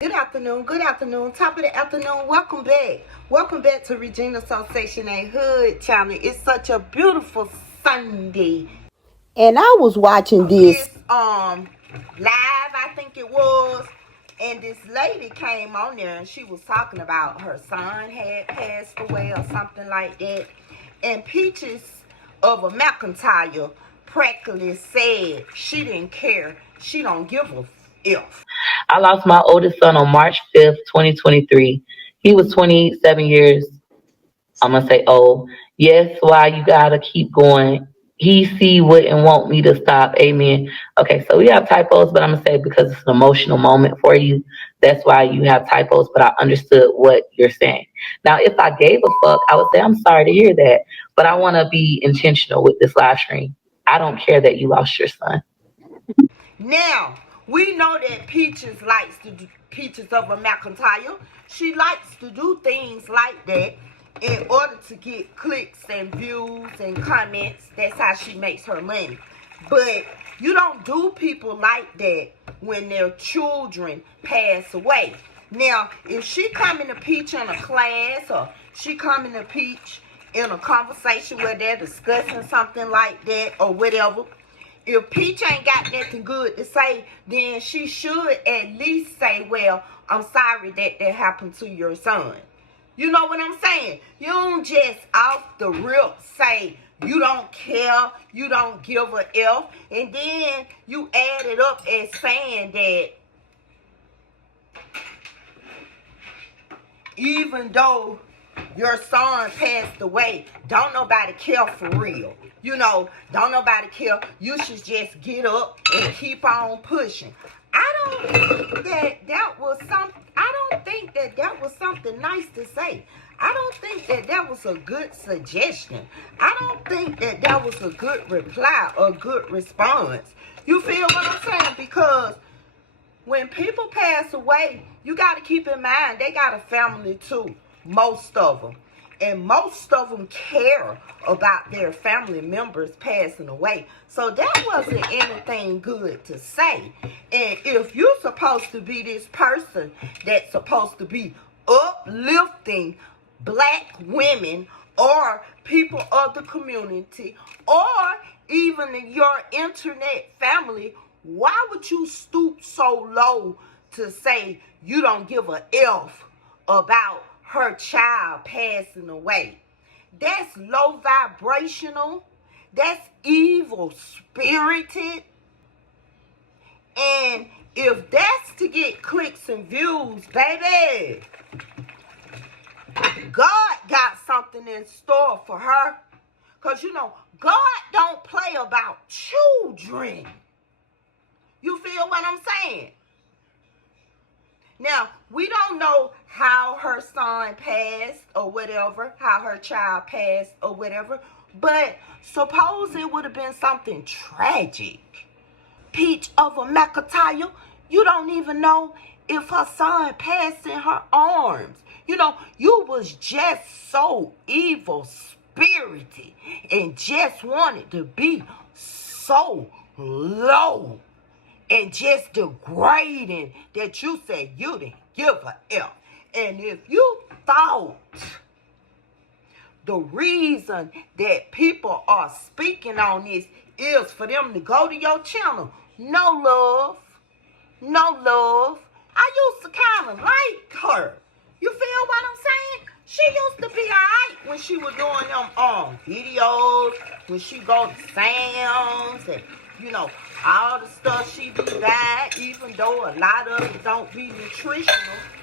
Good afternoon, top of the afternoon. Welcome back. Welcome back to Regina's Sensation and Hood channel. It's such a beautiful Sunday. And I was watching this live, I think it was, and this lady came on there and she was talking about her son had passed away or something like that. And Peaches of A McIntyre practically said she didn't care. She don't give a F. I lost my oldest son on March 5th, 2023. He was 27 years, I'm going to say old. Yes, why you got to keep going. He see what and want me to stop. Amen. Okay, so we have typos, but I'm going to say because it's an emotional moment for you, that's why you have typos, but I understood what you're saying. Now, if I gave a fuck, I would say, I'm sorry to hear that, but I want to be intentional with this live stream. I don't care that you lost your son. Now, we know that Peaches likes to do, Peaches of A McIntyre, she likes to do things like that in order to get clicks and views and comments. That's how she makes her money. But you don't do people like that when their children pass away. Now, if she come in to Peach in a class or she come in to Peach in a conversation where they're discussing something like that or whatever, if Peach ain't got nothing good to say, then she should at least say, well, I'm sorry that happened to your son. You know what I'm saying? You don't just off the rip say you don't care, you don't give a F, and then you add it up as saying that even though your son passed away, don't nobody care for real. You know, don't nobody care. You should just get up and keep on pushing. I don't think that was something nice to say. I don't think that was a good suggestion. I don't think that was a good reply or good response. You feel what I'm saying? Because when people pass away, you got to keep in mind they got a family too. Most of them. And most of them care about their family members passing away. So that wasn't anything good to say. And if you're supposed to be this person that's supposed to be uplifting black women or people of the community or even your internet family, why would you stoop so low to say you don't give a F about her child passing away? That's low vibrational. That's evil spirited. And if that's to get clicks and views, baby, God got something in store for her. Because, you know, God don't play about children. You feel what I'm saying? Now, we don't know how her son passed or whatever, how her child passed or whatever, but suppose it would have been something tragic. Peach of A McIntyre, you don't even know if her son passed in her arms. You know, you was just so evil spirited and just wanted to be so low and just degrading that you said you didn't give a F. And if you thought the reason that people are speaking on this is for them to go to your channel, no love. No love. I used to kind of like her. You feel what I'm saying? She used to be alright when she was doing them videos, when she go to Sam's and, you know, all the stuff she be buying, even though a lot of it don't be nutritional,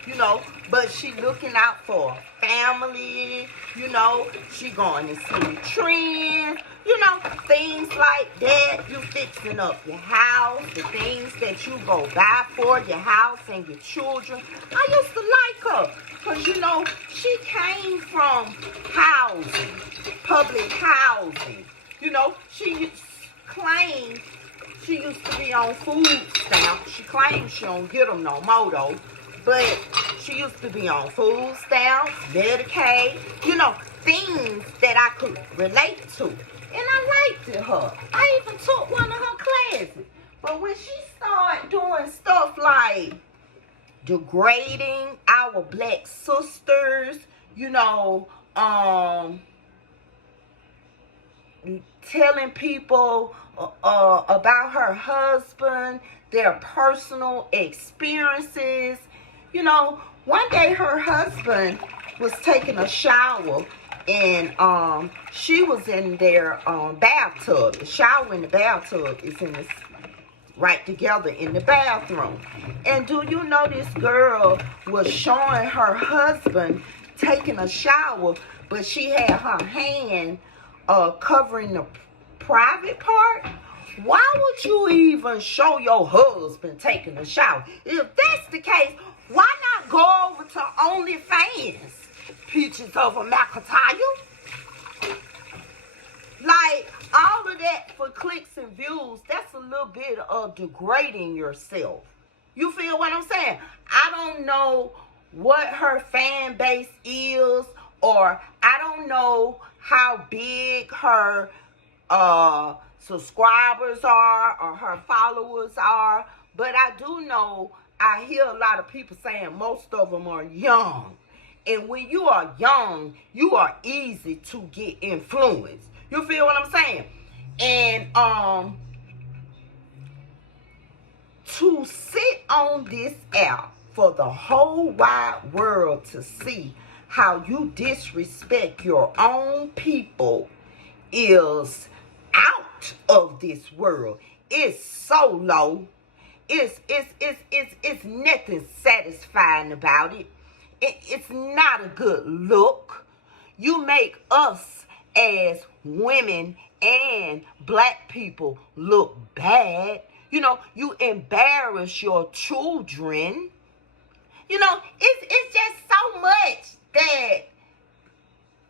you know, but she looking out for her family, you know, she going to see trends, you know, things like that. You fixing up your house, the things that you go buy for your house and your children. I used to like her because, you know, she came from housing, public housing. You know, she claimed she used to be on food stamps. She claims she don't get them no more though. But she used to be on food stamps, Medicaid, you know, things that I could relate to. And I liked her. I even took one of her classes. But when she started doing stuff like degrading our black sisters, you know, telling people about her husband, their personal experiences. You know, one day her husband was taking a shower, and she was in their bathtub. The shower in the bathtub is in this right together in the bathroom. And do you know this girl was showing her husband taking a shower, but she had her hand covering the private part? Why would you even show your husband taking a shower? If that's the case, why not go over to OnlyFans, Peaches of A McIntyre? Like, all of that for clicks and views, that's a little bit of degrading yourself. You feel what I'm saying? I don't know what her fan base is, or I don't know how big her subscribers are or her followers are, but I do know I hear a lot of people saying most of them are young. And when you are young, you are easy to get influenced. You feel what I'm saying? And to sit on this app for the whole wide world to see how you disrespect your own people is out of this world. It's so low. It's nothing satisfying about it. It's not a good look. You make us as women and black people look bad. You know, you embarrass your children. You know, it's just so much that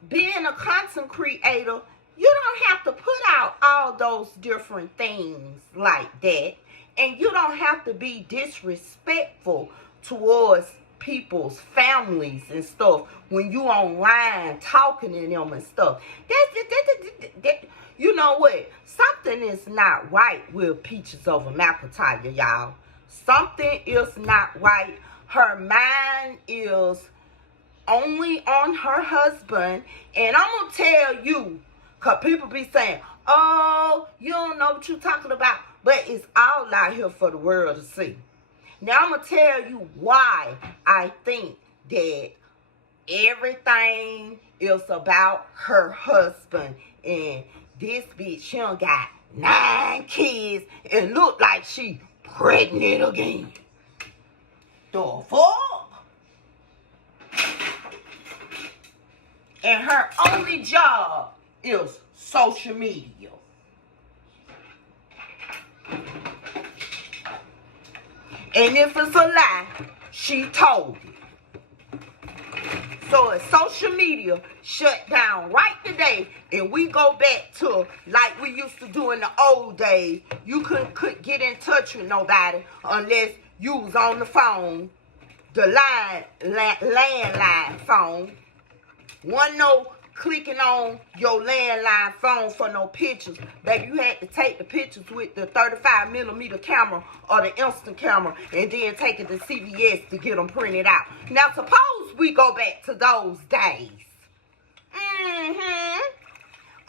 being a content creator, you don't have to put out all those different things like that. And you don't have to be disrespectful towards people's families and stuff when you online talking to them and stuff. You know what? Something is not right with Peaches of A McIntyre, y'all. Something is not right. Her mind is only on her husband. And I'm going to tell you, because people be saying, oh, you don't know what you're talking about. But it's all out here for the world to see. Now, I'm going to tell you why I think that everything is about her husband. And this bitch, she done got 9 kids and look like she pregnant again. The fuck? And her only job is social media. And if it's a lie, she told it. So if social media shut down right today, and we go back to like we used to do in the old days, you couldn't get in touch with nobody unless you was on the phone, the landline phone. Wasn't no clicking on your landline phone for no pictures. Baby, you had to take the pictures with the 35mm camera or the instant camera and then take it to CVS to get them printed out. Now, suppose we go back to those days.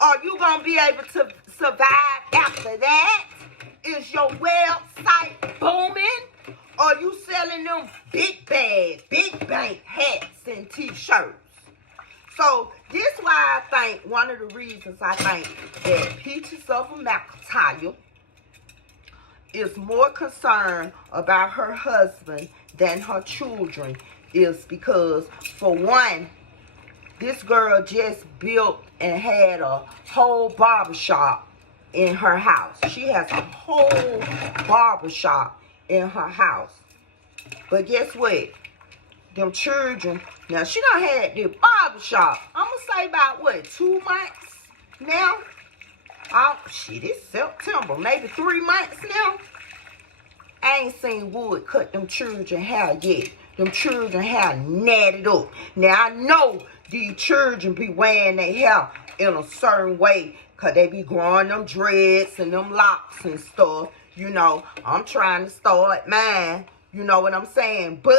Are you going to be able to survive after that? Is your website booming? Or you selling them big bags, big bank hats and t-shirts? So, this is why I think, one of the reasons I think that Peaches of A McIntyre is more concerned about her husband than her children is because, for one, this girl just built and had a whole barbershop in her house. She has a whole barbershop in her house. But guess what? Them children, now she done had this barbershop, I'm going to say about, what, 2 months now? Oh, shit, it's September, maybe 3 months now. I ain't seen Wood cut them children hair yet. Them children hair natted up. Now, I know these children be wearing their hair in a certain way because they be growing them dreads and them locks and stuff. You know, I'm trying to start mine. You know what I'm saying? But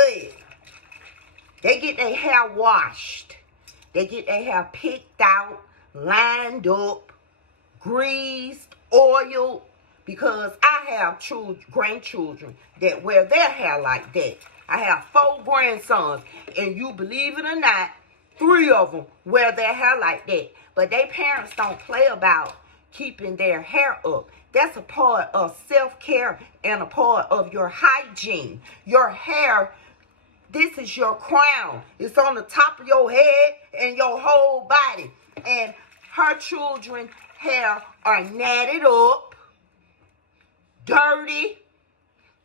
they get their hair washed. They get their hair picked out, lined up, greased, oiled. Because I have grandchildren that wear their hair like that. I have 4 grandsons. And you believe it or not, 3 of them wear their hair like that. But their parents don't play about keeping their hair up. That's a part of self-care and a part of your hygiene. Your hair, this is your crown. It's on the top of your head and your whole body. And her children's hair are natted up, dirty,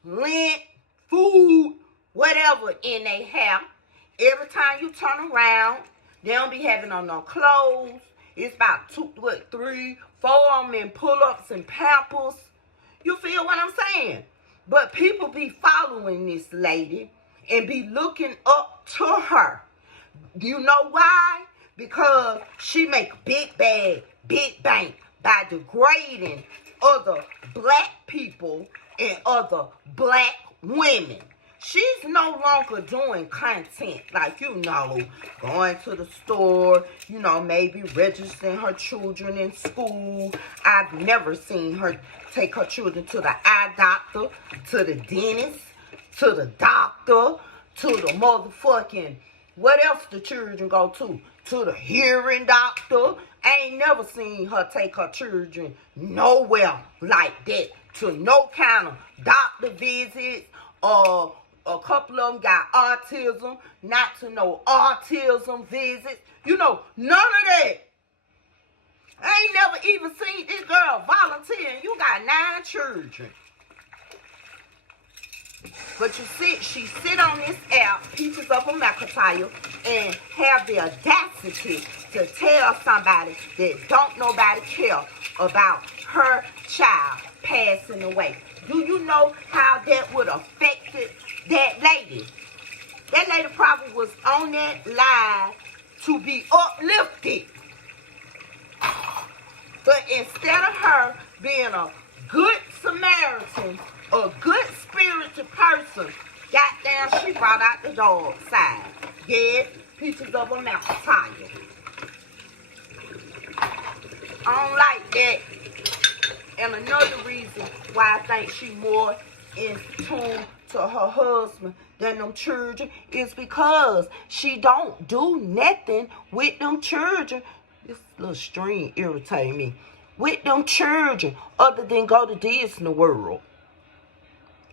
lint, food, whatever in their hair. Every time you turn around, they don't be having on no clothes. It's about 3, 4 of them in pull-ups and pampers. You feel what I'm saying? But people be following this lady and be looking up to her. You know why? Because she make big bag, big bank by degrading other black people and other black women. She's no longer doing content like, going to the store, maybe registering her children in school. I've never seen her take her children to the eye doctor, to the dentist, to the doctor, to the motherfucking, what else the children go to? To the hearing doctor. I ain't never seen her take her children nowhere like that. To no kind of doctor visits. A couple of them got autism. Not to no autism visits. None of that. I ain't never even seen this girl volunteering. You got 9 children. But she sit on this app, Peaches of A McIntyre, and have the audacity to tell somebody that don't nobody care about her child passing away. Do you know how that would have affected that lady? That lady probably was on that live to be uplifted. But instead of her being a good Samaritan, a good spirited person, goddamn, she brought out the dog side. Yes, Peaches of A McIntyre. I don't like that. And another reason why I think she more in tune to her husband than them children is because she don't do nothing with them children. This little string irritates me. With them children other than go to Disney World.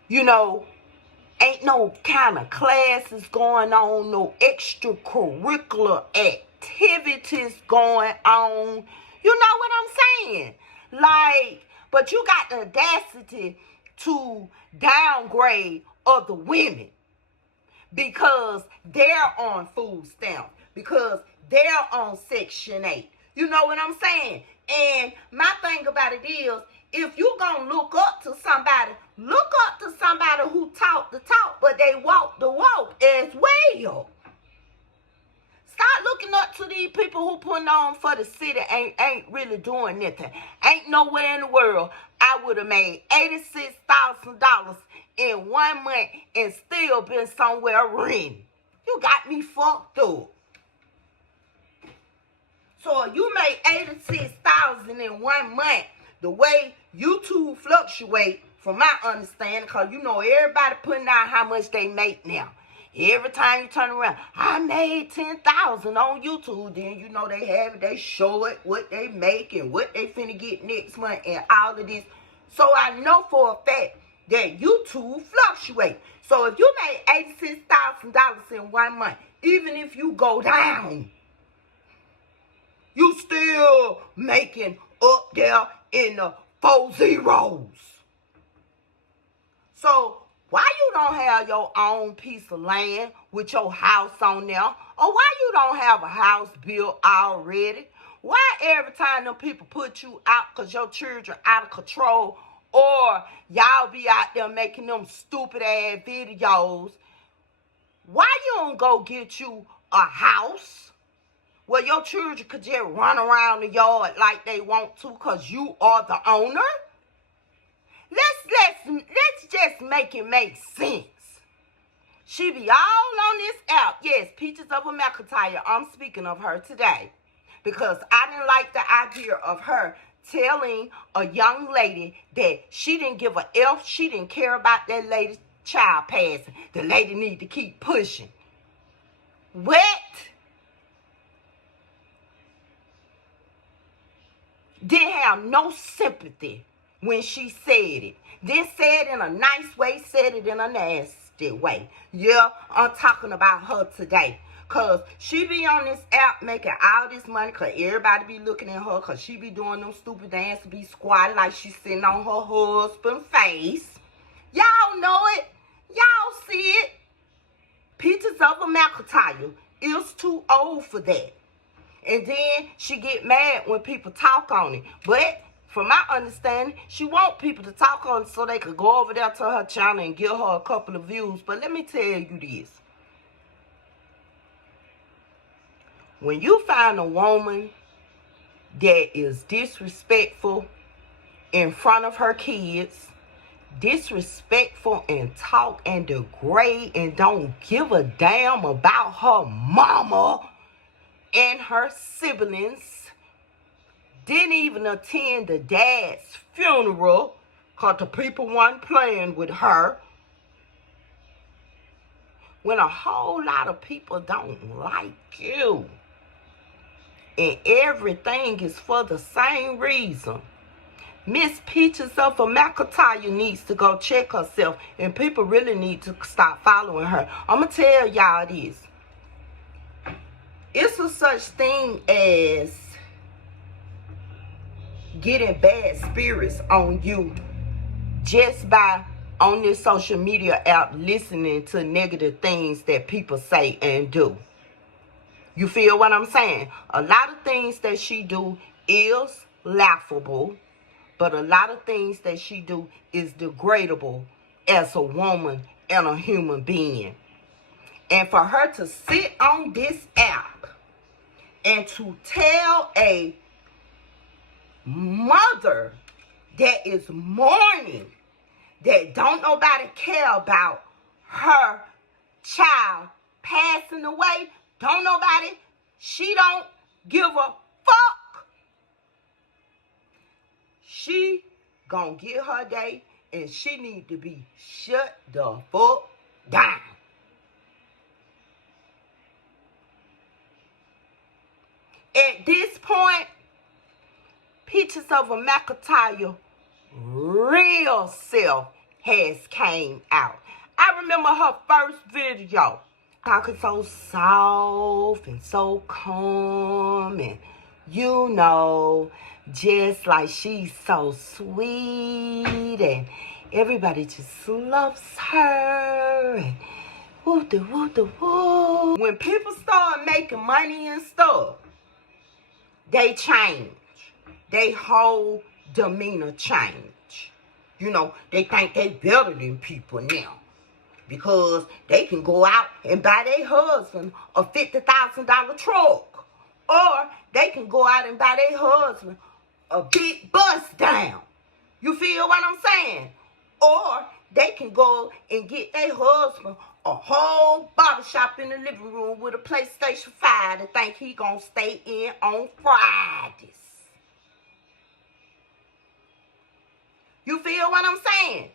Ain't no kind of classes going on, no extracurricular activities going on. You know what I'm saying? But you got the audacity to downgrade other women because they're on food stamps, because they're on Section 8. You know what I'm saying? And my thing about it is, if you gonna look up to somebody who talk the talk, but they walk the walk as well. Start looking up to these people who putting on for the city ain't really doing nothing. Ain't nowhere in the world I would have made $86,000 in 1 month and still been somewhere renting. You got me fucked up. So if you made $86,000 in 1 month, the way YouTube fluctuate, from my understanding, because everybody putting out how much they make now. Every time you turn around, I made $10,000 on YouTube. Then they show it, what they make and what they finna get next month and all of this. So I know for a fact that YouTube fluctuate. So if you made $86,000 in 1 month, even if you go down, you still making up there in the 4 zeros. So why you don't have your own piece of land with your house on there? Or why you don't have a house built already? Why every time them people put you out because your children out of control, or y'all be out there making them stupid ass videos, why you don't go get you a house where your children could just run around the yard like they want to because you are the owner? Let's just make it make sense. She be all on this app. Yes, Peaches of A McIntyre. I'm speaking of her today. Because I didn't like the idea of her telling a young lady that she didn't give a F. She didn't care about that lady's child passing. The lady need to keep pushing. What? Didn't have no sympathy when she said it. Didn't say it in a nice way, said it in a nasty way. Yeah, I'm talking about her today. Because she be on this app making all this money because everybody be looking at her because she be doing them stupid dances, be squatting like she's sitting on her husband's face. Y'all know it. Y'all see it. Peaches of A McIntyre is too old for that. And then she get mad when people talk on it. But from my understanding, she want people to talk on it so they could go over there to her channel and give her a couple of views. But let me tell you this. When you find a woman that is disrespectful in front of her kids, disrespectful and talk and degrade and don't give a damn about her mama and her siblings, didn't even attend the dad's funeral because the people weren't playing with her. When a whole lot of people don't like you and everything is for the same reason, Miss Peaches of A McIntyre needs to go check herself, and people really need to stop following her. I'm going to tell y'all this. It's a such thing as getting bad spirits on you just by on this social media app listening to negative things that people say and do. You feel what I'm saying? A lot of things that she do is laughable, but a lot of things that she do is degradable as a woman and a human being. And for her to sit on this app and to tell a mother that is mourning, that don't nobody care about her child passing away, don't nobody, she don't give a fuck. She gonna get her day and she need to be shut the fuck down. At this point, Peaches of A McIntyre real self has came out. I remember her first video talking so soft and so calm and you know, just like she's so sweet and everybody just loves her and woo-de-woo-de-woo. When people start making money and stuff, they change. They whole demeanor change. You know, they think they better than people now. Because they can go out and buy their husband a $50,000 truck. Or they can go out and buy their husband a big bust down. You feel what I'm saying? Or they can go and get their husband a whole barbershop in the living room with a PlayStation 5 to think he gonna stay in on Fridays. You feel what I'm saying?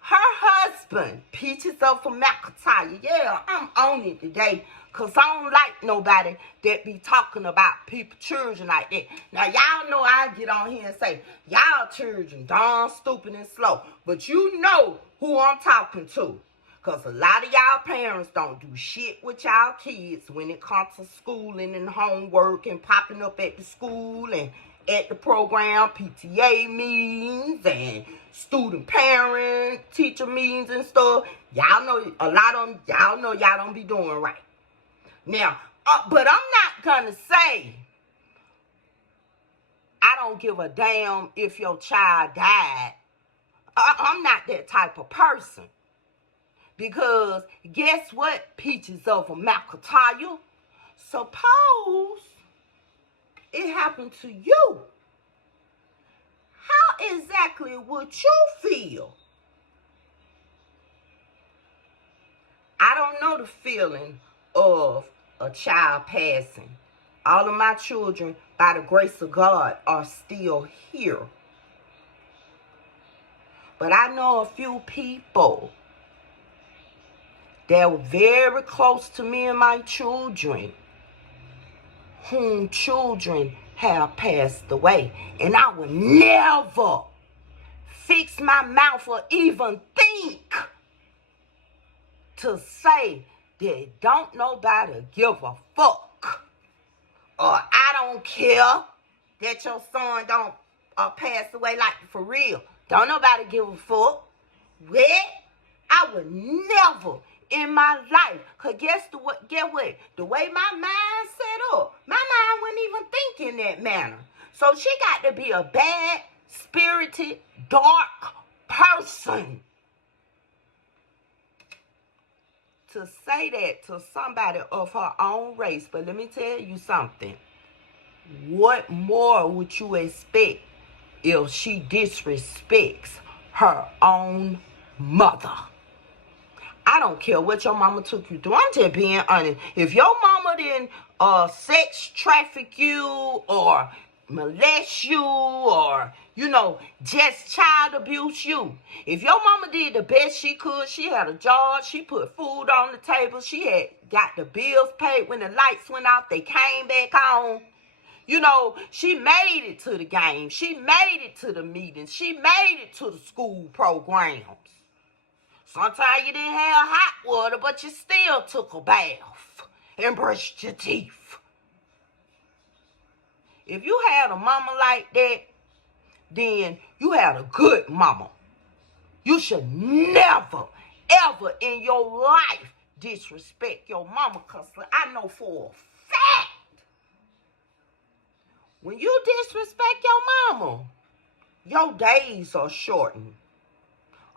Her husband, Peaches of A McIntyre, yeah, I'm on it today because I don't like nobody that be talking about people, children like that. Now, y'all know I get on here and say, y'all children darn stupid and slow. But you know who I'm talking to. Because a lot of y'all parents don't do shit with y'all kids when it comes to schooling and homework and popping up at the school and at the program, PTA meetings and student parent teacher meetings and stuff. Y'all know a lot of them, y'all know y'all don't be doing right. Now, but I'm not gonna say I don't give a damn if your child died. I'm not that type of person. Because guess what, Peaches of A McIntyre? Suppose it happened to you. How exactly would you feel? I don't know the feeling of a child passing. All of my children, by the grace of God, are still here. But I know a few people that were very close to me and my children, whom children have passed away. And I would never fix my mouth or even think to say that don't nobody give a fuck, or I don't care that your son don't pass away, like, for real. Don't nobody give a fuck. Well, I would never in my life, because get what? The way my mind set up, my mind wouldn't even think in that manner. So she got to be a bad, spirited, dark person to say that to somebody of her own race. But let me tell you something. What more would you expect if she disrespects her own mother? I don't care what your mama took you through. I'm just being honest. If your mama didn't sex traffic you or molest you or, just child abuse you. If your mama did the best she could, she had a job, she put food on the table, she had got the bills paid when the lights went off, they came back on. She made it to the game. She made it to the meetings. She made it to the school programs. Sometimes you didn't have hot water, but you still took a bath and brushed your teeth. If you had a mama like that, then you had a good mama. You should never, ever in your life disrespect your mama, because I know for a fact, when you disrespect your mama, your days are shortened.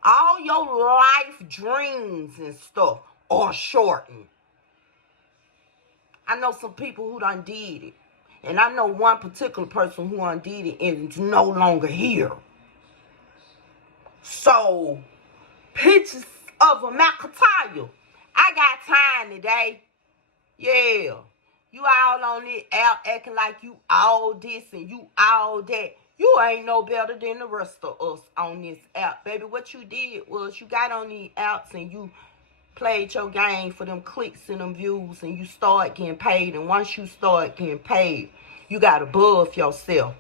All your life dreams and stuff are shortened. I know some people who done did it. And I know one particular person who done did it and is no longer here. So, Peaches of A McIntyre, I got time today. Yeah. You all on this app acting like you all this and you all that. You ain't no better than the rest of us on this app, baby. What you did was you got on these apps and you played your game for them clicks and them views, and you start getting paid. And once you start getting paid, you got to buff yourself.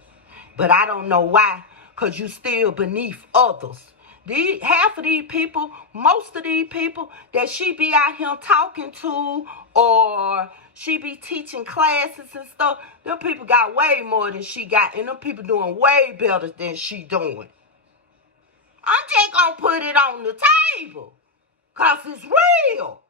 But I don't know why, because you still beneath others. Half of these people, most of these people that she be out here talking to, or she be teaching classes and stuff, them people got way more than she got, and them people doing way better than she doing. I'm just gonna put it on the table, because it's real.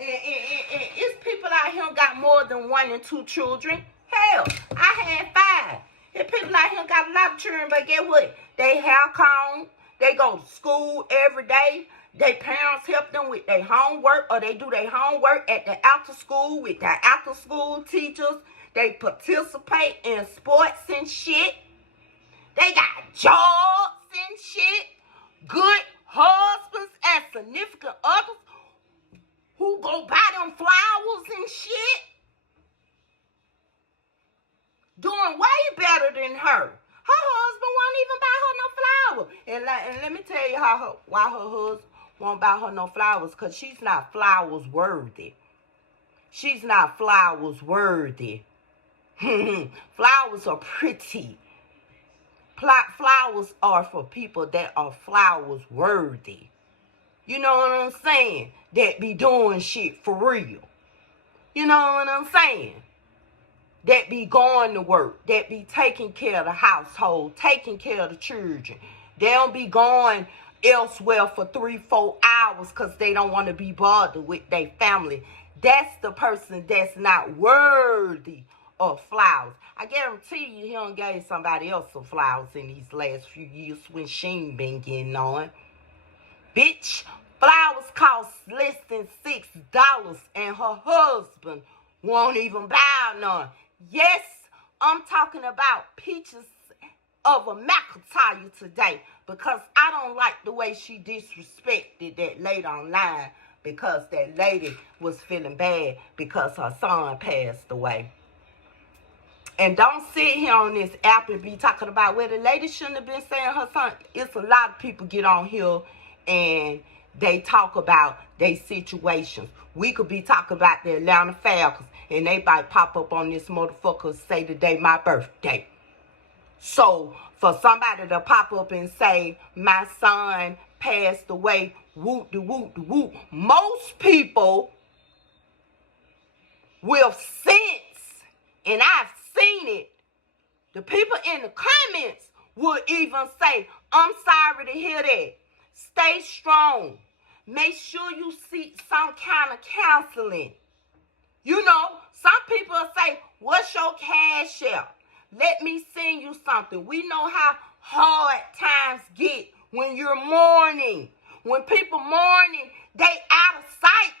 And it's people out here got more than 1 and 2 children. Hell, I had 5. And people out here got a lot of children, but guess what? They hair comb, they go to school every day. Their parents help them with their homework, or they do their homework at the after school with their after school teachers. They participate in sports and shit. They got jobs and shit. Good husbands and significant others who go buy them flowers and shit. Doing way better than her. Her husband won't even buy her no flowers. And let me tell you why her husband won't buy her no flowers. Because she's not flowers worthy. She's not flowers worthy. Flowers are pretty. Flowers are for people that are flowers worthy. You know what I'm saying? That be doing shit for real. You know what I'm saying? That be going to work. That be taking care of the household. Taking care of the children. They don't be going elsewhere for 3-4 hours because they don't want to be bothered with their family. That's the person that's not worthy of flowers. I guarantee you he done gave somebody else some flowers in these last few years when she ain't been getting on. Bitch, flowers cost less than $6 and her husband won't even buy none. Yes, I'm talking about Peaches of a McIntyre today because I don't like the way she disrespected that lady online because that lady was feeling bad because her son passed away. And don't sit here on this app and be talking about where the lady shouldn't have been saying her son. It's a lot of people get on here and they talk about their situations. We could be talking about the Atlanta Falcons and they might pop up on this motherfucker and say today my birthday. So for somebody to pop up and say my son passed away, whoop de whoop de whoop, most people with sense, and I've seen it, the people in the comments would even say, I'm sorry to hear that. Stay strong. Make sure you seek some kind of counseling. You know, some people say, what's your cash app? Let me send you something. We know how hard times get when you're mourning. When people mourning, they out of sight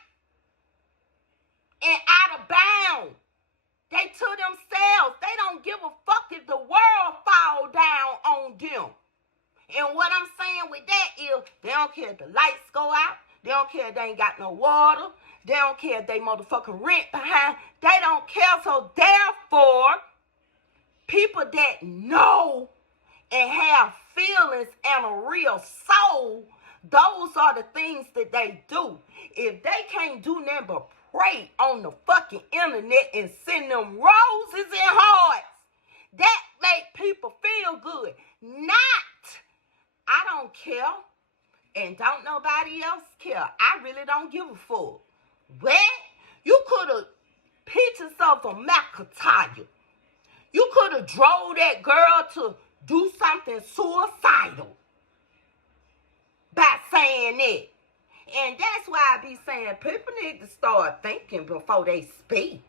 and out of bounds. They to themselves. They don't give a fuck if the world fall down on them. And what I'm saying with that is they don't care if the lights go out. They don't care if they ain't got no water. They don't care if they motherfucking rent behind. They don't care. So therefore, people that know and have feelings and a real soul, those are the things that they do. If they can't do nothing but pray on the fucking internet and send them roses and hearts, that make people feel good. Not, I don't care, and don't nobody else care. I really don't give a fuck. Well, you could have Peaches of A McIntyre. You could have drove that girl to do something suicidal by saying it. And that's why I be saying people need to start thinking before they speak.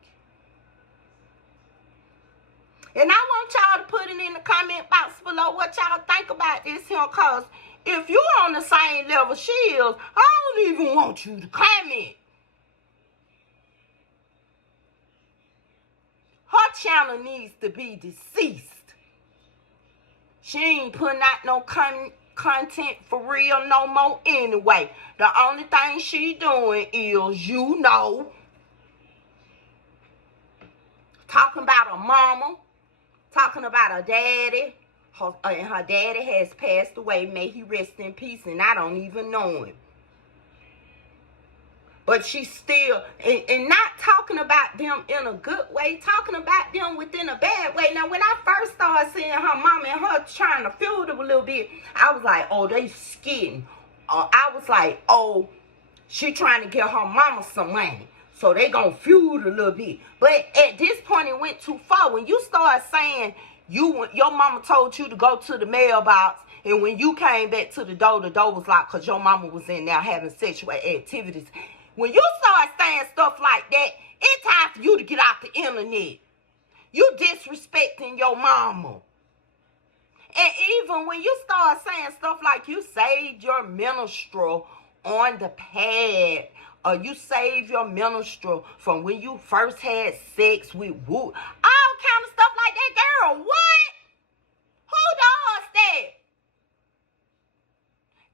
And I want y'all to put it in the comment box below what y'all think about this here, because if you're on the same level she is, I don't even want you to comment. Her channel needs to be deceased. She ain't putting out no content for real no more anyway. The only thing she doing is, you know, talking about her mama, talking about her daddy. Her daddy has passed away. May he rest in peace, and I don't even know him. But she's still, and not talking about them in a good way, talking about them within a bad way. Now, when I first started seeing her mama and her trying to feud them a little bit, I was like, oh, they skidding. I was like, oh, she trying to get her mama some money. So they gonna feud a little bit. But at this point, it went too far. When you start saying your mama told you to go to the mailbox, and when you came back to the door was locked because your mama was in there having sexual activities. When you start saying stuff like that, it's time for you to get off the internet. You disrespecting your mama. And even when you start saying stuff like you saved your menstrual on the pad, or you saved your menstrual from when you first had sex with woo, all kind of stuff like that, girl, what? Who does that?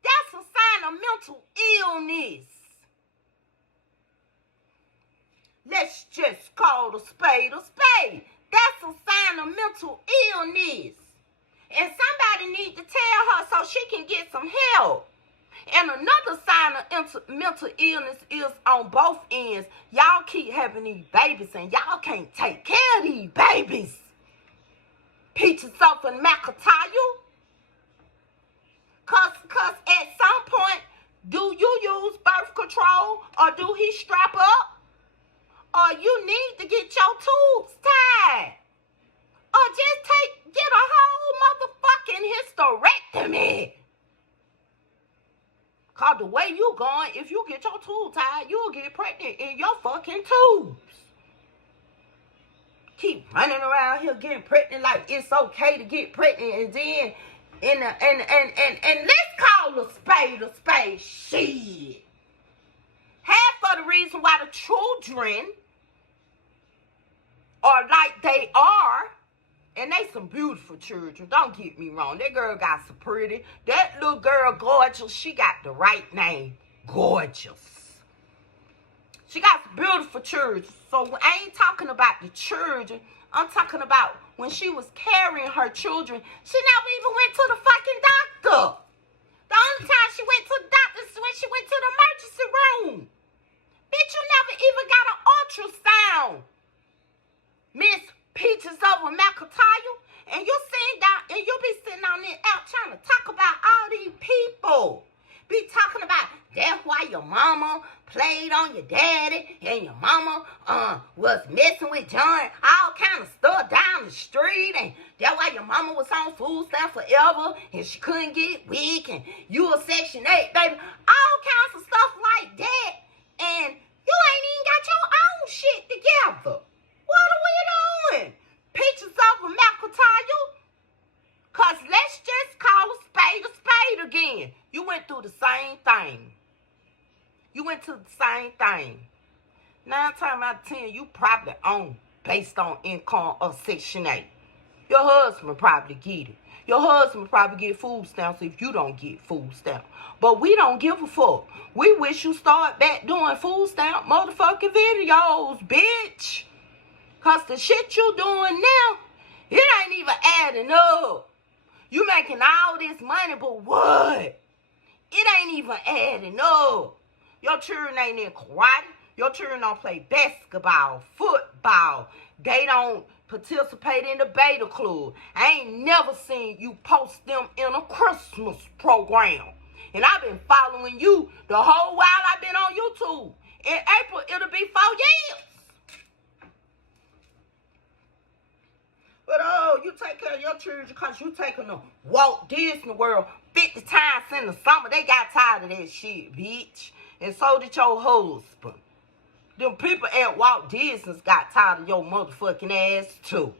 That's a sign of mental illness. Let's just call a spade a spade. That's a sign of mental illness. And somebody needs to tell her so she can get some help. And another sign of mental illness is on both ends. Y'all keep having these babies and y'all can't take care of these babies. Peaches of A McIntyre. Cause at some point, do you use birth control or do he strap up? Or you need to get your tubes tied. Or just get a whole motherfucking hysterectomy. Cause the way you going, if you get your tubes tied, you'll get pregnant in your fucking tubes. Keep running around here getting pregnant like it's okay to get pregnant, and then and let's call a spade. Shit. Half of the reason why the children are like they are And they some beautiful children. Don't get me wrong. That girl got some pretty. That little girl, gorgeous. She got the right name. Gorgeous. She got some beautiful children. So I ain't talking about the children. I'm talking about when she was carrying her children. She never even went to the fucking doctor. The only time she went to the doctor is when she went to the emergency room. Bitch, you never even got an ultrasound. Miss Peaches of A McIntyre. And you sitting down and you be sitting on this out trying to talk about all these people. Be talking about that's why your mama played on your daddy and your mama was messing with John, all kind of stuff down the street, and that's why your mama was on food stamps forever and she couldn't get weak, and you were Section 8, baby. All kinds of stuff like that. And you ain't even got your own shit together. What are we doing? Peaches of A McIntyre? Because let's just call a spade again. You went through the same thing. You went through the same thing. 9 times out of 10, you probably own based on income of Section 8. Your husband probably get it. Your husband probably get food stamps if you don't get food stamps. But we don't give a fuck. We wish you start back doing food stamp motherfucking videos, bitch. Because the shit you doing now, it ain't even adding up. You making all this money, but what? It ain't even adding up. Your children ain't in karate. Your children don't play basketball, football. They don't participate in the beta club. I ain't never seen you post them in a Christmas program. And I've been following you the whole while I've been on YouTube. In April, it'll be 4 years. But you take care of your children because you taking them Walt Disney World 50 times in the summer. They got tired of that shit, bitch. And so did your husband. Them people at Walt Disney's got tired of your motherfucking ass too.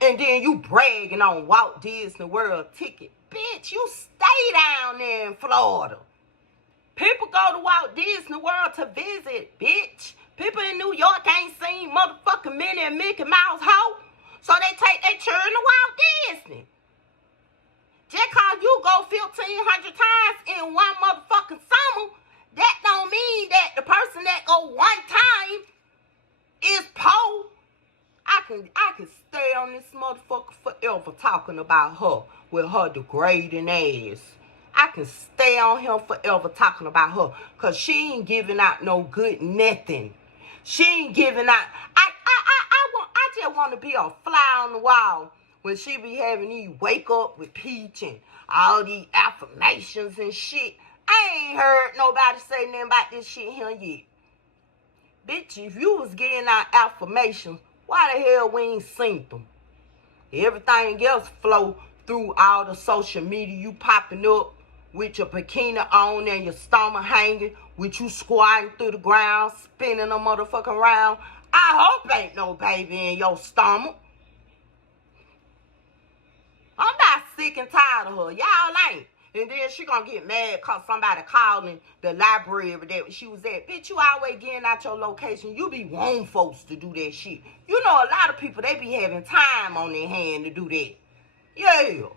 And then you bragging on Walt Disney World ticket. Bitch, you stay down there in Florida. People go to Walt Disney World to visit, bitch. People in New York ain't seen motherfucking Minnie and Mickey Mouse hoe. So they take their children to Walt Disney. Just cause you go 1,500 times in one motherfucking summer, that don't mean that the person that go one time is poor. I can stay on this motherfucker forever talking about her with her degrading ass. I can stay on him forever talking about her because she ain't giving out no good nothing. She ain't giving out. I just want to be a fly on the wall when she be having these wake up with Peach and all these affirmations and shit. I ain't heard nobody say nothing about this shit here yet. Bitch, if you was getting out affirmations, why the hell we ain't seen them? Everything else flow through all the social media. You popping up with your bikini on and your stomach hanging, with you squatting through the ground, spinning a motherfucking round. I hope ain't no baby in your stomach. I'm not sick and tired of her. Y'all ain't. And then she gonna get mad cause somebody calling the library that she was at. Bitch, you always getting out your location. You be wanting folks to do that shit. You know a lot of people, they be having time on their hand to do that. Yeah.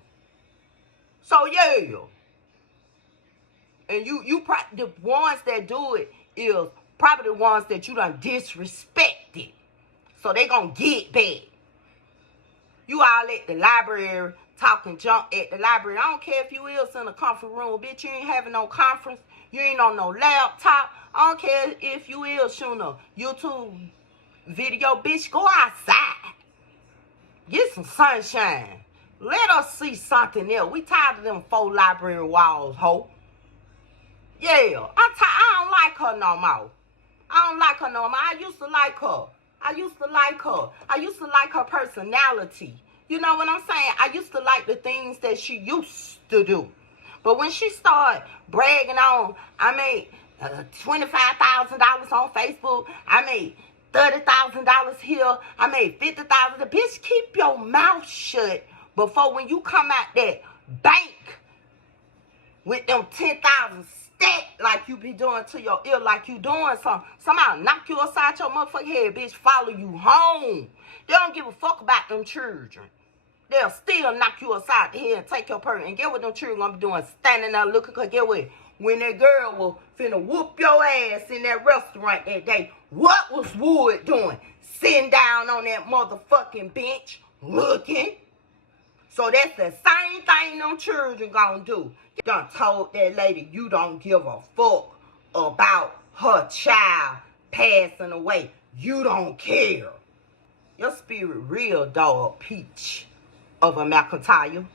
So, yeah. And the ones that do it is probably the ones that you done disrespected. So they gonna get back. You all at the library talking junk at the library. I don't care if you is in a conference room, bitch. You ain't having no conference. You ain't on no laptop. I don't care if you is shooting a YouTube video, bitch. Go outside. Get some sunshine. Let us see something else. We tired of them 4 library walls, ho. Yeah, I don't like her no more. I don't like her no more. I used to like her. I used to like her personality. You know what I'm saying? I used to like the things that she used to do. But when she started bragging on, I made $25,000 on Facebook. I made $30,000 here. I made $50,000. Bitch, keep your mouth shut before when you come out that bank with them 10,000 that like you be doing to your ear, like you doing something. Somebody knock you upside your motherfucking head, bitch, follow you home. They don't give a fuck about them children. They'll still knock you upside the head and take your purse. And get what them children gonna be doing? Standing there looking, cause get what? When that girl was finna whoop your ass in that restaurant that day, what was Wood doing? Sitting down on that motherfucking bench, looking. So that's the same thing them children gonna do. Done told that lady you don't give a fuck about her child passing away. You don't care. Your spirit real, dog, Peach of A McIntyre.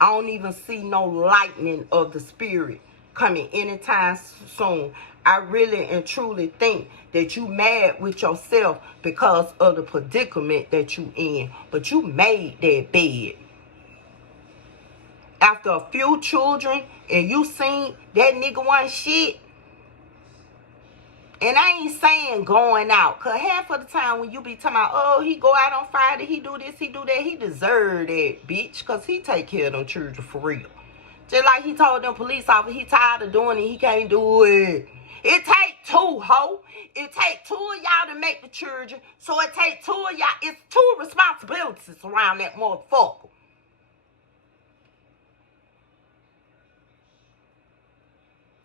I don't even see no lightning of the spirit coming anytime soon. I really and truly think that you mad with yourself because of the predicament that you in. But you made that bed. After a few children and you seen that nigga one shit. And I ain't saying going out. Because half of the time when you be talking about, oh, he go out on Friday, he do this, he do that. He deserve that, bitch. Because he take care of them children for real. Just like he told them police officers he tired of doing it, he can't do it. It take two, ho. It take two of y'all to make the children. So it take two of y'all. It's two responsibilities around that motherfucker.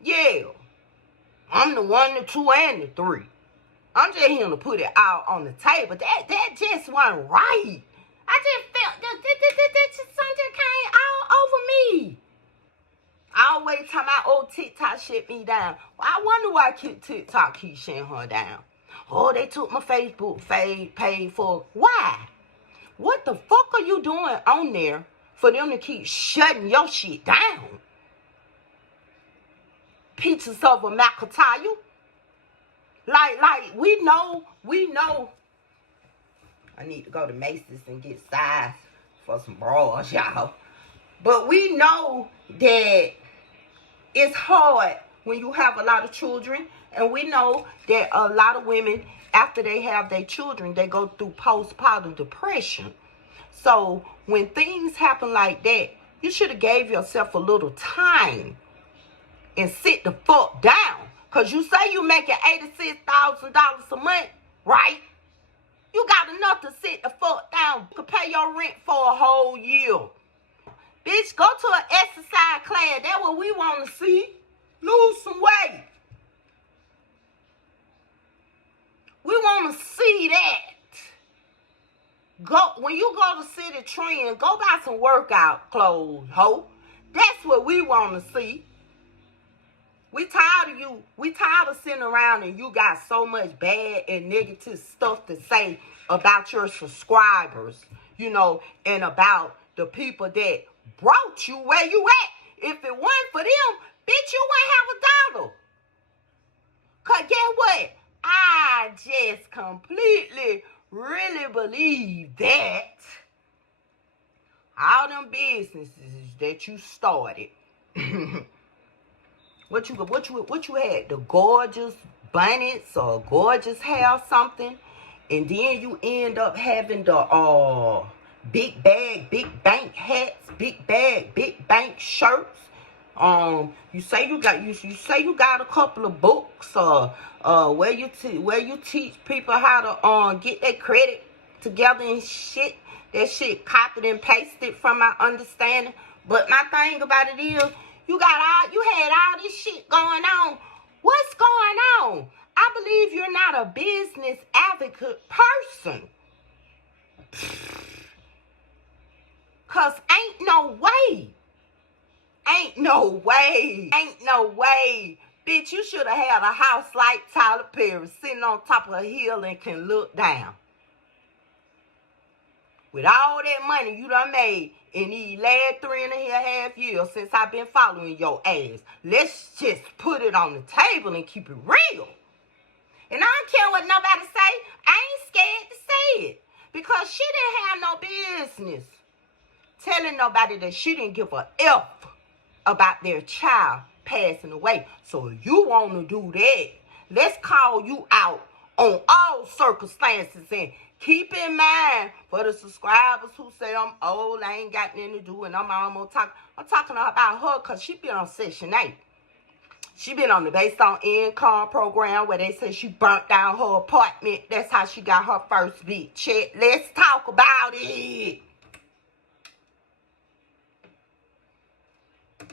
Yeah. I'm the one, the two, and the three. I'm just here to put it out on the table. That just wasn't right. I just felt that something came all over me. I always tell my old TikTok shut me down. I wonder why TikTok keeps shutting her down. Oh, they took my Facebook page for. Why? What the fuck are you doing on there for them to keep shutting your shit down? Peaches of A McIntyre. Like, we know. I need to go to Macy's and get size for some bras, y'all. But we know that it's hard when you have a lot of children. And we know that a lot of women, after they have their children, they go through postpartum depression. So when things happen like that, you should have gave yourself a little time and sit the fuck down. Because you say you making $86,000 a month, right? You got enough to sit the fuck down. You can pay your rent for a whole year. Bitch, go to an exercise class. That's what we want to see. Lose some weight. We want to see that. When you go to City Trend, go buy some workout clothes, ho. That's what we want to see. We tired of you. We tired of sitting around and you got so much bad and negative stuff to say about your subscribers, you know, and about the people that brought you where you at. If it wasn't for them, bitch, you wouldn't have $1. Because guess what? I just completely, really believe that all them businesses that you started, what you had, the gorgeous bonnets or gorgeous hair or something, and then you end up having the big bag, big bank hats, big bag, big bank shirts. You say you got a couple of books where you teach people how to get their credit together and shit. That shit copied and pasted from my understanding. But my thing about it is, you had all this shit going on. What's going on? I believe you're not a business advocate person. Cause ain't no way. Bitch, you should have had a house like Tyler Perry sitting on top of a hill and can look down. With all that money you done made in these last 3.5 years since I've been following your ass, let's just put it on the table and keep it real. And I don't care what nobody say. I ain't scared to say it. Because she didn't have no business telling nobody that she didn't give a F about their child passing away. So if you want to do that, let's call you out on all circumstances. And keep in mind, for the subscribers who say I'm old, I ain't got nothing to do, and I'm almost talking. I'm talking about her because she been on Section 8. She been on the based on income program where they said she burnt down her apartment. That's how she got her first big check. Let's talk about it.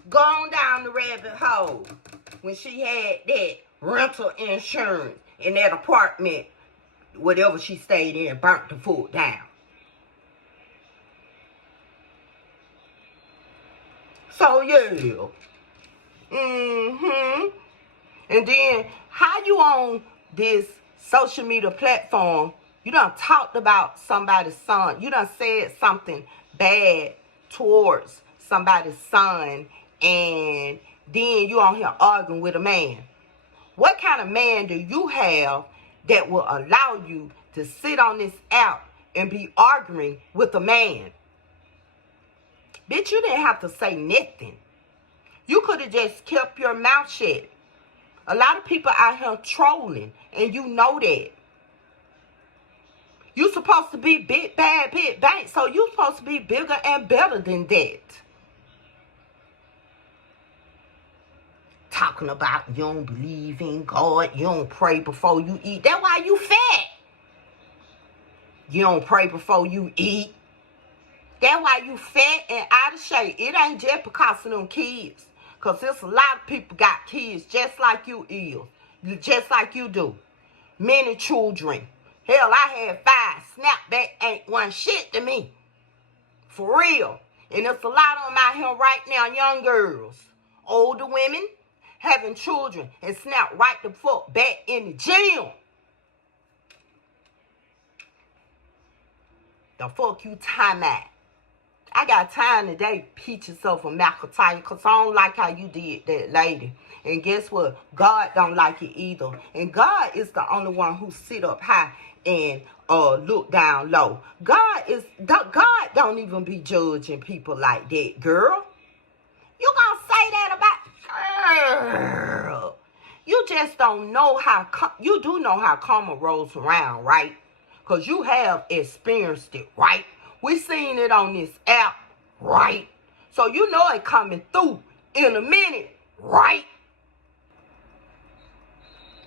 Going down the rabbit hole when she had that rental insurance in that apartment, whatever she stayed in, burnt the food down. So yeah. And then how you on this social media platform, you done talked about somebody's son. You done said something bad towards somebody's son, and then you on here arguing with a man. What kind of man do you have that will allow you to sit on this app and be arguing with a man? Bitch, you didn't have to say nothing. You could have just kept your mouth shut. A lot of people out here trolling, and you know that. You supposed to be big, bad, big bank, so you supposed to be bigger and better than that. Talking about you don't believe in God, you don't pray before you eat. That's why you fat. You don't pray before you eat. That's why you fat and out of shape. It ain't just because of them kids. Because there's a lot of people got kids just like you is. Just like you do. Many children. Hell, I had 5. Snapback ain't one shit to me. For real. And there's a lot of them out here right now, young girls. Older women having children and snap right the fuck back in the gym. The fuck you time at? I got time today, Peaches of A McIntyre, because I don't like how you did that, lady. And guess what? God don't like it either. And God is the only one who sit up high and look down low. God don't even be judging people like that, girl. You gonna say that about girl? You just don't know how. You do know how karma rolls around, right? Because you have experienced it, right? We seen it on this app, right? So you know it coming through in a minute, right?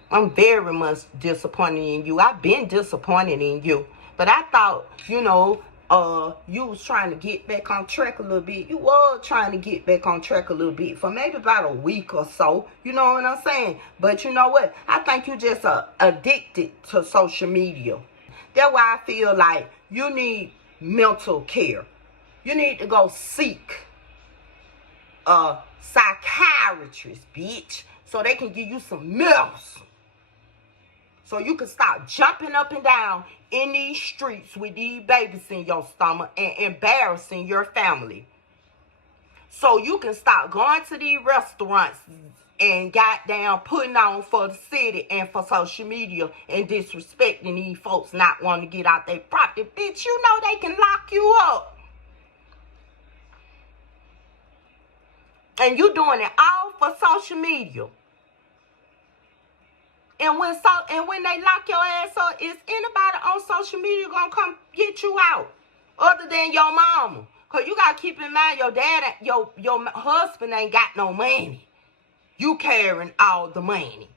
I'm very much disappointed in you. I've been disappointed in you. But I thought, you was trying to get back on track a little bit. You was trying to get back on track a little bit for maybe about a week or so. You know what I'm saying? But you know what? I think you just addicted to social media. That's why I feel like you need mental care. You need to go seek a psychiatrist, bitch, so they can give you some medicine. So you can stop jumping up and down in these streets with these babies in your stomach and embarrassing your family. So you can stop going to these restaurants and goddamn putting on for the city and for social media and disrespecting these folks not wanting to get out their property. Bitch, you know they can lock you up. And you doing it all for social media. And when they lock your ass up, is anybody on social media gonna come get you out other than your mama? Cause you gotta keep in mind your dad, your husband ain't got no money. You carrying all the money.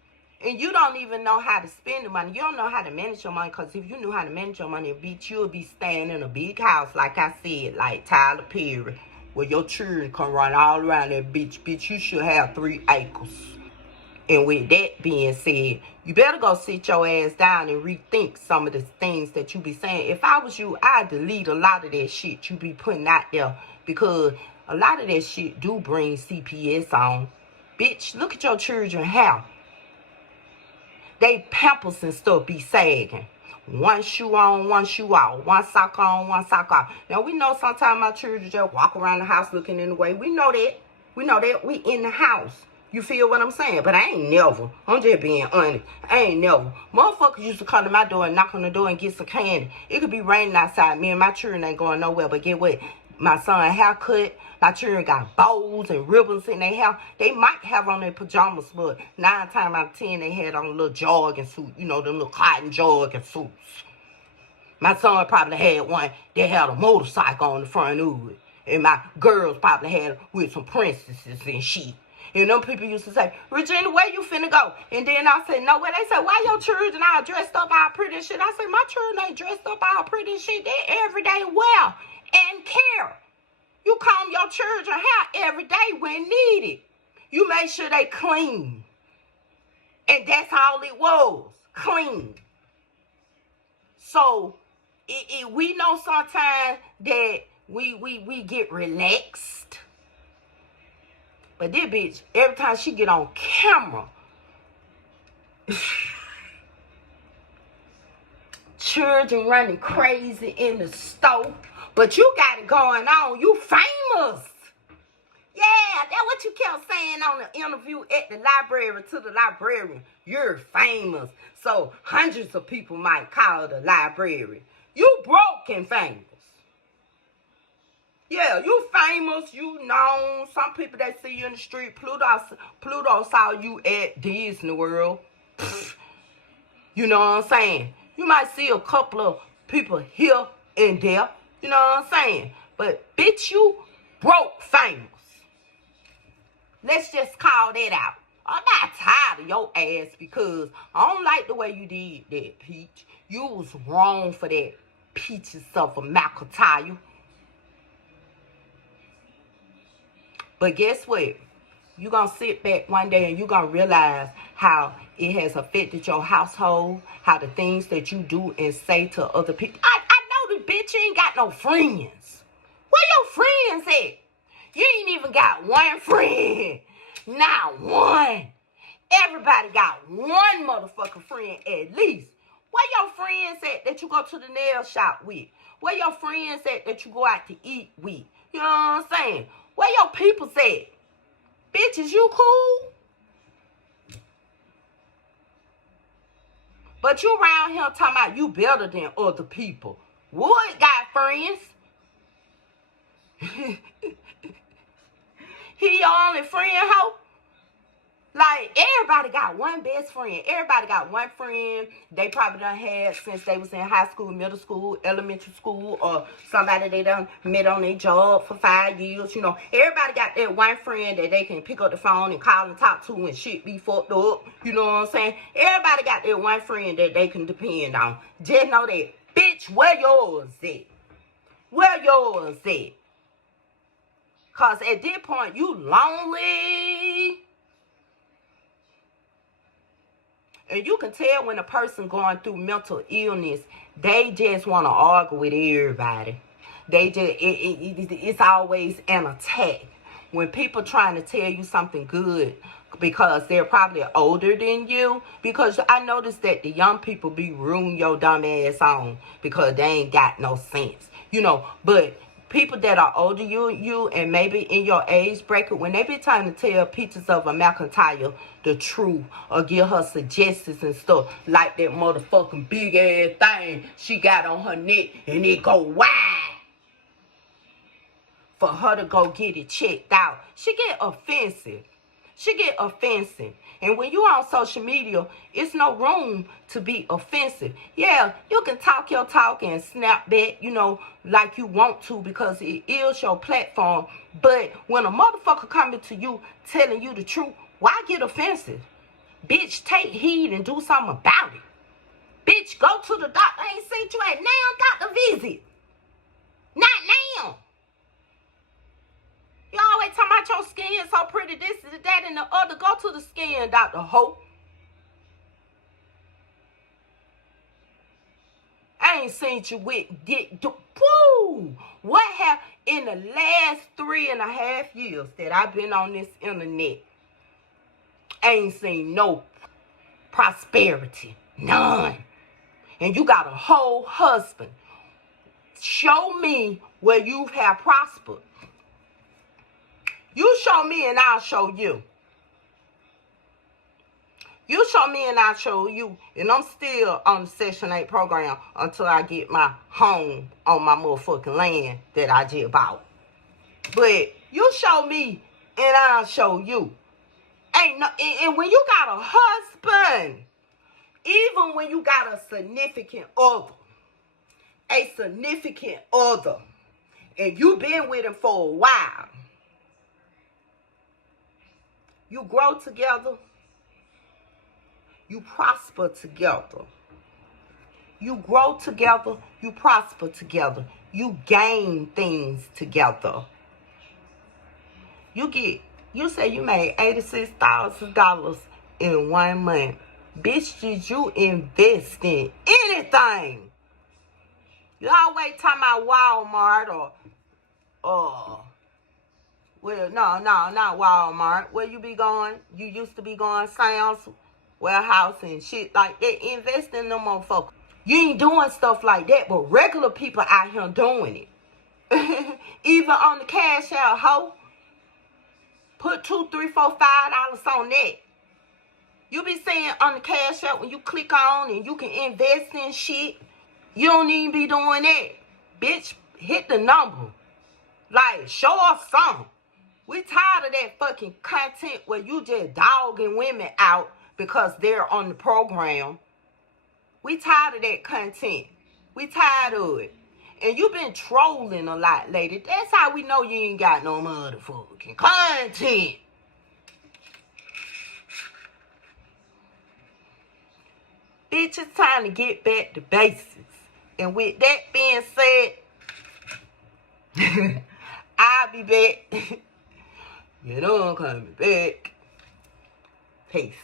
And you don't even know how to spend the money. You don't know how to manage your money. Because if you knew how to manage your money, bitch, you'll be staying in a big house, like I said, like Tyler Perry, where your children can run all around that bitch. Bitch, you should have 3 acres. And with that being said, you better go sit your ass down and rethink some of the things that you be saying. If I was you, I'd delete a lot of that shit you be putting out there. Because a lot of that shit do bring CPS on. Bitch, look at your children how. They pampers and stuff be sagging. One shoe on, one shoe off. One sock on, one sock off. Now, we know sometimes my children just walk around the house looking in the way. We know that. We know that. We in the house. You feel what I'm saying? But I ain't never. I'm just being honest. I ain't never. Motherfuckers used to come to my door and knock on the door and get some candy. It could be raining outside. Me and my children ain't going nowhere. But get what? My son haircut. My children got bows and ribbons in their hair. They might have on their pajamas, but 9 times out of 10, they had on a little jogging suit. You know, them little cotton jogging suits. My son probably had one that had a motorcycle on the front of it. And my girls probably had it with some princesses and shit. And them people used to say, Regina, where you finna go? And then I said, nowhere. They said, why your children all dressed up all pretty and shit? I said, my children ain't dressed up all pretty and shit. They everyday wear and care. You comb your children hair every day when needed. You make sure they clean. And that's all it was, clean. So, we know sometimes that we get relaxed. But this bitch, every time she get on camera, children running crazy in the store. But you got it going on. You famous. Yeah, that's what you kept saying on the interview at the library to the librarian. You're famous. So hundreds of people might call the library. You broke and famous. Yeah, you famous, you known. Some people that see you in the street, Pluto saw you at Disney World. You know what I'm saying? You might see a couple of people here and there. You know what I'm saying? But bitch, you broke famous. Let's just call that out. I'm not tired of your ass because I don't like the way you did that, Peach. You was wrong for that, Peaches of A McIntyre. But guess what? You're going to sit back one day and you're going to realize how it has affected your household, how the things that you do and say to other people. I know the bitch ain't got no friends. Where your friends at? You ain't even got one friend. Not one. Everybody got one motherfucking friend at least. Where your friends at that you go to the nail shop with? Where your friends at that you go out to eat with? You know what I'm saying? Where your people's at? Bitches, you cool? But you around here talking about you better than other people. Wood got friends. He your only friend, hoe? Like, everybody got one best friend. Everybody got one friend they probably done had since they was in high school, middle school, elementary school, or somebody they done met on their job for 5 years. You know, everybody got that one friend that they can pick up the phone and call and talk to when shit be fucked up. You know what I'm saying? Everybody got that one friend that they can depend on. Just know that. Bitch, where yours at? Where yours at? Because at this point, you lonely. And you can tell when a person going through mental illness, they just want to argue with everybody. They just, it's always an attack. When people trying to tell you something good because they're probably older than you, because I noticed that the young people be rooting your dumb ass on because they ain't got no sense. You know, but people that are older you and maybe in your age bracket, when they be trying to tell Peaches of A McIntyre the truth or give her suggestions and stuff, like that motherfucking big ass thing she got on her neck and it go wide for her to go get it checked out, she get offensive. She get offensive. And when you on social media, it's no room to be offensive. Yeah, you can talk your talk and snap back, you know, like you want to because it is your platform. But when a motherfucker coming to you telling you the truth, why get offensive? Bitch, take heed and do something about it. Bitch, go to the doctor. I ain't seen you at now doctor visit. Not now. You always talking about your skin so pretty, this, that, and the other. Go to the skin doctor, hoe. I ain't seen you with woo. What have in the last 3.5 years that I've been on this internet? I ain't seen no prosperity. None. And you got a whole husband. Show me where you have prospered. You show me and I'll show you. You show me and I'll show you. And I'm still on the Section 8 program until I get my home on my motherfucking land that I just bought. But you show me and I'll show you. Ain't no, and when you got a husband, even when you got a significant other, and you been with him for a while, You grow together. You prosper together. You grow together. You prosper together. You gain things together. You say you made $86,000 in 1 month. Bitch, did you invest in anything? You always talking about Walmart or well, no, not Walmart. Where you be going? You used to be going Sam's Warehouse and shit like that. Invest in them motherfuckers. You ain't doing stuff like that, but regular people out here doing it. Even on the cash out, hoe. Put $2, $3, $4, $5 on that. You be seeing on the cash out when you click on and you can invest in shit. You don't even be doing that. Bitch, hit the number. Like, show us something. We tired of that fucking content where you just dogging women out because they're on the program. We tired of that content. We tired of it. And you been trolling a lot, lady. That's how we know you ain't got no motherfucking content. Bitch, it's time to get back to basics. And with that being said, I'll be back. You know I'm coming back. Peace.